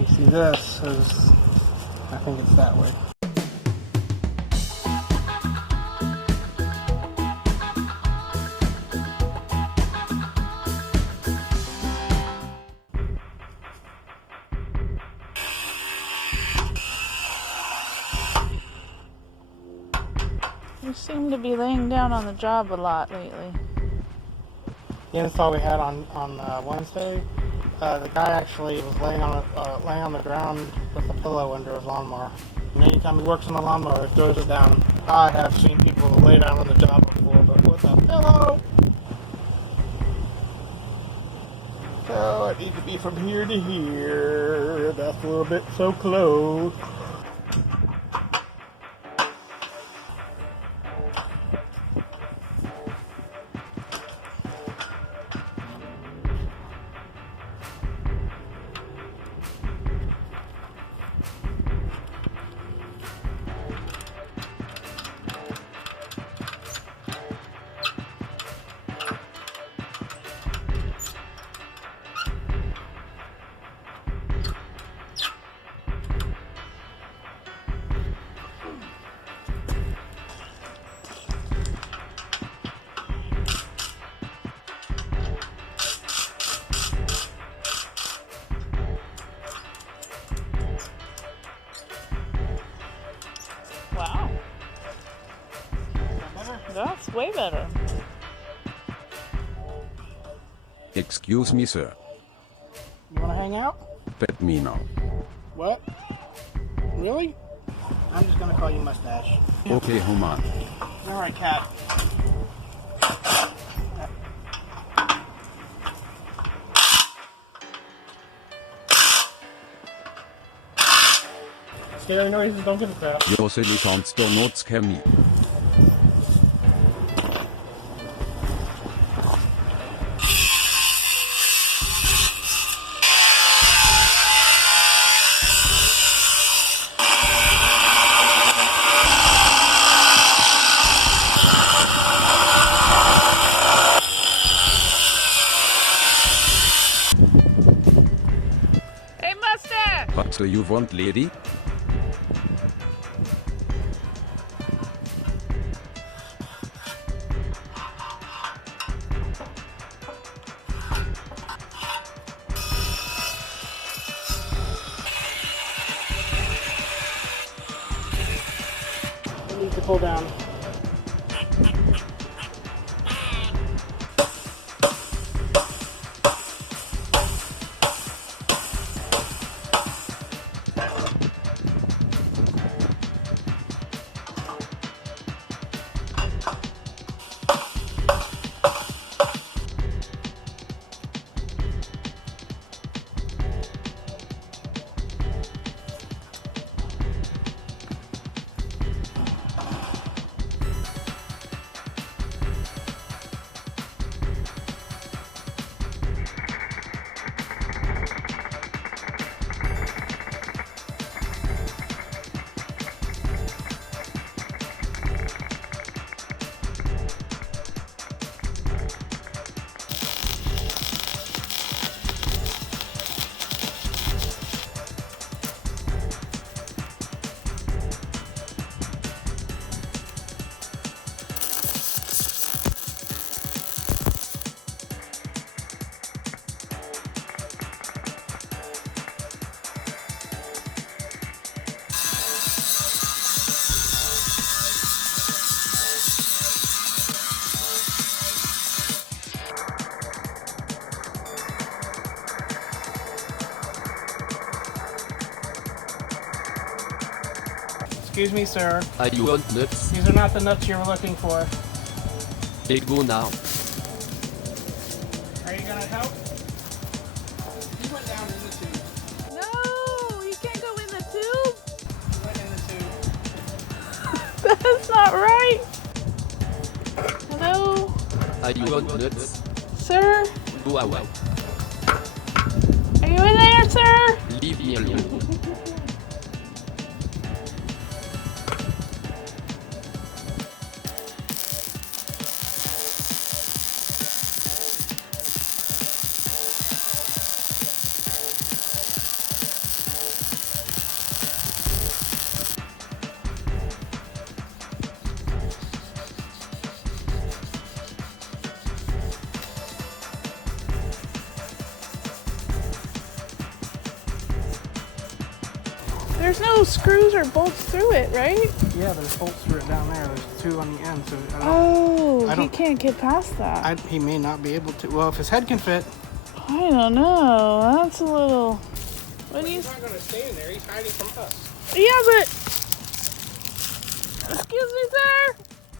You see this is, I think it's that way. You seem to be laying down on the job a lot lately. The install we had on Wednesday, the guy actually was laying on the ground with a pillow under his lawnmower. And anytime he works on the lawnmower, he throws it down. I have seen people lay down on the job before, but with a pillow. So I need to be from here to here. That's a little bit so close. Wow. That's way better. Excuse me, sir. You want to hang out? Let me know. What? Really? I'm just going to call you Mustache. Okay, Homan. Alright, cat. Scary noises, don't give a crap. Your silly sounds do not scare me. Hey, Mustache! What do you want, lady? You need to pull down. Excuse me, sir. You want nuts? These are not the nuts you were looking for. They go now. Are you gonna help? You went down in the tube. No, you can't go in the tube. You went in the tube. That's not right. Hello, You want nuts? sir? Go away. Are you in there, sir? Leave me alone. There's no screws or bolts through it, right? Yeah, there's bolts through it down there. There's 2 on the end, so I Oh, he don't- can't get past that. he may not be able to. Well, if his head can fit. I don't know. That's a little. What do you? He's not going to stay in there. He's hiding from us. Yeah, but. Excuse me, sir.